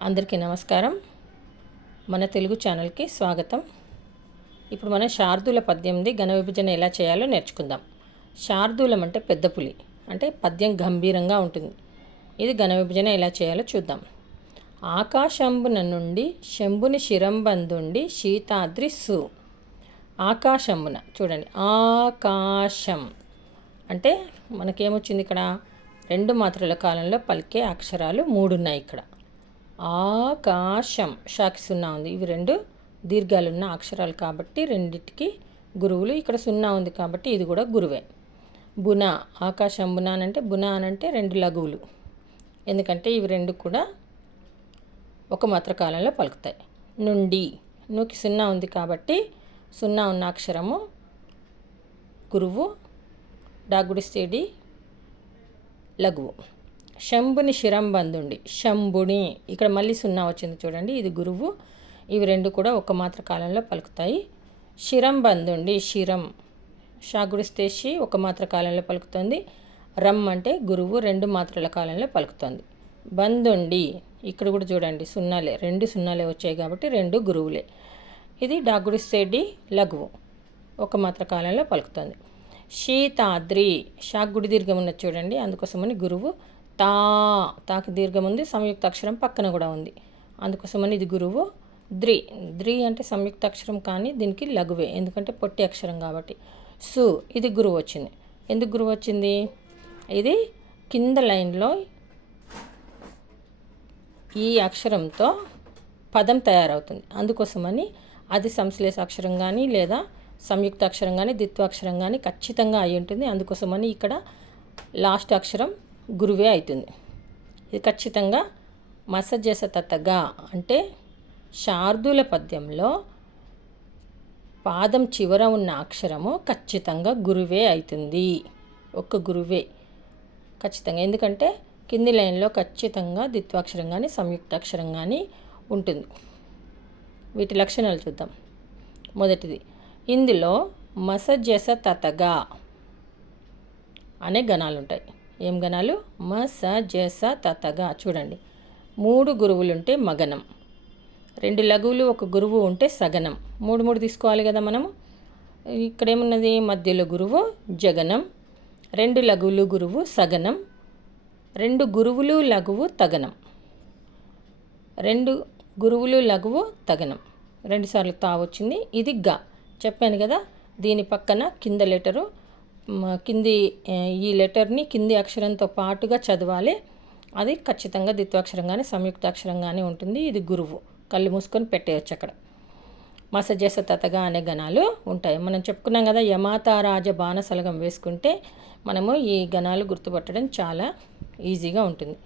అందరికీ నమస్కారం. మన తెలుగు ఛానల్కి స్వాగతం. ఇప్పుడు మనం శార్దూల పద్యంది ఘన విభజన ఎలా చేయాలో నేర్చుకుందాం. శార్దూలం అంటే పెద్ద పులి అంటే పద్యం గంభీరంగా ఉంటుంది. ఇది ఘన విభజన ఎలా చేయాలో చూద్దాం. ఆకాశంబున నుండి శంభుని శిరంబందుండి శీతాద్రి సు. ఆకాశంబున చూడండి ఆకాశం. అంటే మనకేమొచ్చింది ఇక్కడ? రెండు మాత్రల కాలంలో పలికే అక్షరాలు మూడు ఉన్నాయి ఇక్కడ. ఆకాశం. షాకి సున్నా ఉంది. ఇవి రెండు దీర్ఘాలు ఉన్న అక్షరాలు కాబట్టి రెండిటికి గురువులు ఇక్కడ సున్నా ఉంది కాబట్టి ఇది కూడా గురువే. బున ఆకాశం బున అంటే బున అనంటే రెండు లఘువులు. ఎందుకంటే ఇవి రెండు కూడా ఒక మాత్ర కాలంలో పలుకుతాయి. నుండి నూకి సున్నా ఉంది కాబట్టి సున్నా ఉన్న అక్షరము గురువు డాగుడిస్తేడి లఘువు. శంభుని శిరంబందుండి శంభుని. ఇక్కడ మళ్ళీ సున్నా వచ్చింది చూడండి ఇది గురువు. ఇవి రెండు కూడా ఒక మాత్ర కాలంలో పలుకుతాయి. శిరం బంధుండి శిరం. షాగుడిస్తేషి ఒక మాత్ర కాలంలో పలుకుతుంది. రమ్ అంటే గురువు రెండు మాత్రల కాలంలో పలుకుతుంది. బంధుండి. ఇక్కడ కూడా చూడండి సున్నాలే. రెండు సున్నాలే వచ్చాయి కాబట్టి రెండు గురువులే. ఇది డాగుడిస్తేడి లఘువు. ఒక మాత్ర కాలంలో పలుకుతుంది. శీతాద్రి. షాక్ గుడి దీర్ఘం ఉన్నది చూడండి అందుకోసమని గురువు తా తాకి దీర్ఘం ఉంది సంయుక్త అక్షరం పక్కన కూడా ఉంది. అందుకోసమని ఇది గురువు ద్రి. ద్రి అంటే సంయుక్త అక్షరం కానీ దీనికి లఘువే ఎందుకంటే పొట్టి అక్షరం కాబట్టి. సు ఇది గురువు వచ్చింది. ఎందుకు గురువు వచ్చింది? ఇది కింద లైన్లో ఈ అక్షరంతో పదం తయారవుతుంది. అందుకోసమని అది సంశ్లేష అక్షరం కానీ లేదా సంయుక్త అక్షరం కానీ ద్విత్వాక్షరం కానీ ఖచ్చితంగా అయి ఉంటుంది. అందుకోసమని ఇక్కడ లాస్ట్ అక్షరం గురువే అవుతుంది ఇది ఖచ్చితంగా మసజస తతగా అంటే శార్దుల పద్యంలో పాదం చివర ఉన్న అక్షరము ఖచ్చితంగా గురువే అవుతుంది ఒక్క గురువే ఖచ్చితంగా. ఎందుకంటే కింది లైన్లో ఖచ్చితంగా ద్విత్వాక్షరం కానీ సంయుక్త అక్షరం కానీ ఉంటుంది. వీటి లక్షణాలు చూద్దాం. మొదటిది ఇందులో మసజస తతగా అనే గణాలు ఉంటాయి ఏం గణాలు? మసజస తతగా చూడండి. మూడు గురువులు ఉంటే మగనం. రెండు లఘువులు ఒక గురువు ఉంటే సగనం. మూడు మూడు తీసుకోవాలి కదా మనము? ఇక్కడ ఏమున్నది మధ్యలో గురువు జగనం. రెండు లఘువులు గురువు సగనం. రెండు గురువులు లఘువు తగనం. రెండు గురువులు లఘువు తగనం. రెండుసార్లు తా వచ్చింది. ఇది గా. చెప్పాను కదా? దీని పక్కన కింద లెటరు కింది ఈ లెటర్ని కింది అక్షరంతో పాటుగా చదవాలి. అది ఖచ్చితంగా ద్విత్వాక్షరం కానీ కానీ ఉంటుంది. ఇది గురువు. కళ్ళు మూసుకొని పెట్టేయచ్చు అక్కడ. మసజస తతగా అనే గణాలు ఉంటాయి. మనం చెప్పుకున్నాం కదా యమాతారాజ బాణసలగం వేసుకుంటే మనము ఈ గణాలు గుర్తుపట్టడం చాలా ఈజీగా ఉంటుంది.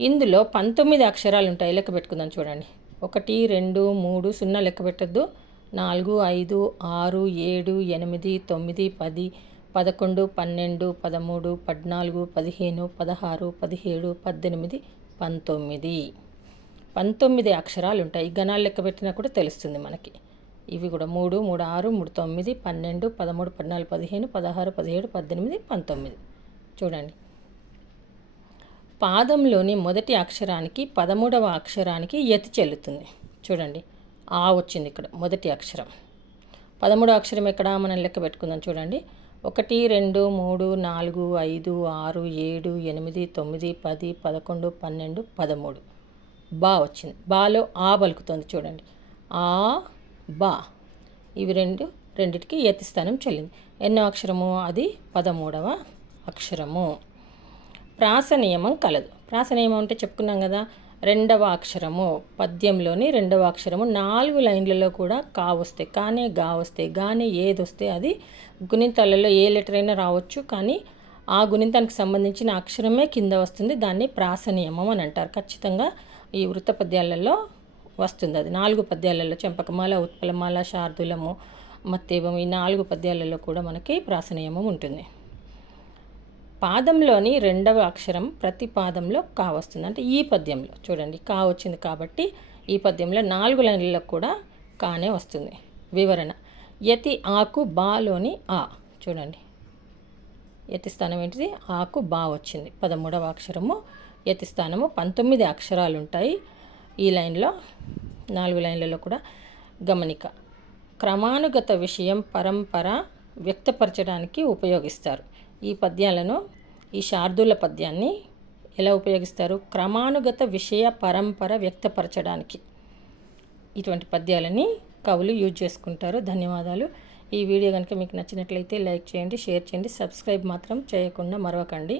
ఇందులో పంతొమ్మిది అక్షరాలు ఉంటాయి. లెక్క పెట్టుకుందాం చూడండి. ఒకటి రెండు మూడు సున్నా లెక్క పెట్టద్దు. నాలుగు ఐదు ఆరు ఏడు ఎనిమిది తొమ్మిది పది పదకొండు పన్నెండు పదమూడు పద్నాలుగు పదిహేను పదహారు పదిహేడు పద్దెనిమిది పంతొమ్మిది. పంతొమ్మిది అక్షరాలు ఉంటాయి గణాలు లెక్క పెట్టినా కూడా తెలుస్తుంది మనకి. ఇవి కూడా మూడు మూడు ఆరు మూడు తొమ్మిది పన్నెండు పదమూడు పద్నాలుగు పదిహేను పదహారు పదిహేడు పద్దెనిమిది పంతొమ్మిది. చూడండి. పాదంలోని మొదటి అక్షరానికి పదమూడవ అక్షరానికి ఎతి చెల్లుతుంది. చూడండి. ఆ వచ్చింది ఇక్కడ మొదటి అక్షరం. పదమూడో అక్షరం ఎక్కడ మనం లెక్క పెట్టుకుందాం చూడండి. ఒకటి రెండు మూడు నాలుగు ఐదు ఆరు ఏడు ఎనిమిది తొమ్మిది పది పదకొండు పన్నెండు పదమూడు. బా వచ్చింది. బాలో ఆ పలుకుతుంది చూడండి. ఆ బా. ఇవి రెండు రెండిటికి యతిస్థానం చెల్లింది. ఎన్నో అక్షరము? అది పదమూడవ అక్షరము. ప్రాస నియమం కలదు. ప్రాస నియమం అంటే చెప్పుకున్నాం కదా రెండవ అక్షరము పద్యంలోని రెండవ అక్షరము నాలుగు లైన్లలో కూడా కా వస్తే కానే గా వస్తే గానే ఏది వస్తే అది గుణితాలలో ఏ లెటర్ అయినా రావచ్చు. కానీ ఆ గుణితానికి సంబంధించిన అక్షరమే కింద వస్తుంది. దాన్ని ప్రాస నియమం అని అంటారు. ఖచ్చితంగా ఈ వృత్త పద్యాలలో వస్తుంది అది. నాలుగు పద్యాలలో చెంపకమాల ఉత్పలమాల శార్దులము మత్తేవం ఈ నాలుగు పద్యాలలో కూడా మనకి ప్రాస నియమం ఉంటుంది. పాదంలోని రెండవ అక్షరం ప్రతి పాదంలో కా వస్తుంది. అంటే ఈ పద్యంలో. చూడండి కా వచ్చింది కాబట్టి ఈ పద్యంలో నాలుగు లైన్లలో కూడా కానే వస్తుంది. వివరణ. యతి ఆకు బాలోని ఆ. చూడండి. యతి స్థానం ఏంటిది? ఆకు బా వచ్చింది. పదమూడవ అక్షరము యతిస్థానము పంతొమ్మిది అక్షరాలు ఉంటాయి. ఈ లైన్లో నాలుగు లైన్లలో కూడా గమనిక. క్రమానుగత విషయం పరంపర వ్యక్తపరచడానికి ఉపయోగిస్తారు. ఈ పద్యాలను ఈ శార్దూల పద్యాన్ని ఎలా ఉపయోగిస్తారు? క్రమానుగత విషయ పరంపర వ్యక్తపరచడానికి. ఇటువంటి పద్యాలని కవులు యూజ్ చేసుకుంటారు. ధన్యవాదాలు. ఈ వీడియో కనుక మీకు నచ్చినట్లయితే లైక్ చేయండి షేర్ చేయండి సబ్స్క్రైబ్ మాత్రం చేయకుండా మరవకండి.